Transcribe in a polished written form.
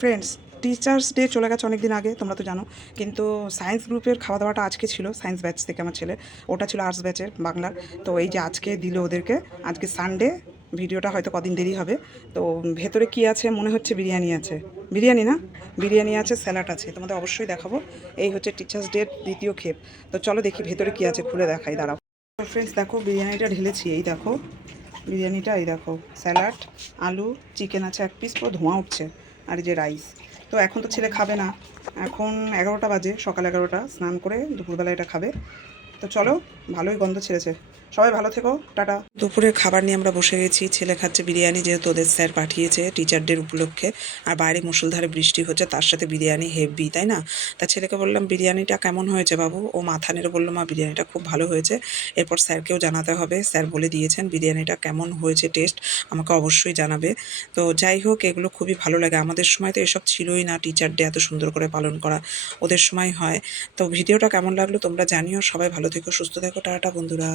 Friends, teachers day চলে গেছে অনেক দিন আগে, তোমরা তো জানো। কিন্তু সায়েন্স গ্রুপের খাওয়া দাওয়াটা আজকে ছিল। সায়েন্স ব্যাচ থেকে আমার ছেলে, ওটা ছিল আর্টস ব্যাচের বাংলার। তো এই যে আজকে দিল ওদেরকে, আজকে সানডে। ভিডিওটা হয়তো কদিন দেরি হবে। তো ভেতরে কি আছে মনে হচ্ছে বিরিয়ানি আছে। বিরিয়ানি না, বিরিয়ানি আছে, স্যালাড আছে, তোমাদের অবশ্যই দেখাবো। এই হচ্ছে টিচার্স ডের দ্বিতীয় ক্ষেপ। তো চলো দেখি ভেতরে কি আছে, খুলে দেখাই, দাঁড়াও। ফ্রেন্ডস দেখো, বিরিয়ানিটা ঢেলেছি, এই দেখো বিরিয়ানিটা, এই দেখো স্যালাড, আলু, চিকেন আছে এক পিস, পুরো ধোঁয়া উঠছে। আর এই যে রাইস। তো এখন তো ছেলে খাবে না, এখন 11টা বাজে, সকাল 11টা, স্নান করে দুপুরবেলা এটা খাবে। তো চলো, ভালোই গন্ধ ছেড়েছে। সবাই ভালো থেকো, টাটা। দুপুরের খাবার নিয়ে আমরা বসে গেছি। ছেলে খাচ্ছে বিরিয়ানি, যেহেতু ওদের স্যার পাঠিয়েছে টিচার ডের উপলক্ষে। আর বাইরে মুষলধারে বৃষ্টি হচ্ছে, তার সাথে বিরিয়ানি হেভি, তাই না? তা ছেলেকে বললাম, বিরিয়ানিটা কেমন হয়েছে বাবু? ও মাথা নেড়ে বললো, মা বিরিয়ানিটা খুব ভালো হয়েছে। এরপর স্যারকেও জানাতে হবে, স্যার বলে দিয়েছেন বিরিয়ানিটা কেমন হয়েছে টেস্ট আমাকে অবশ্যই জানাবে। তো যাই হোক, এগুলো খুবই ভালো লাগে। আমাদের সময় তো এসব ছিলই না, টিচার ডে এত সুন্দর করে পালন করা, ওদের সময় হয়। তো ভিডিওটা কেমন লাগলো তোমরা জানিও। সবাই ভালো থেকো, সুস্থ থেকো, টাটা বন্ধুরা।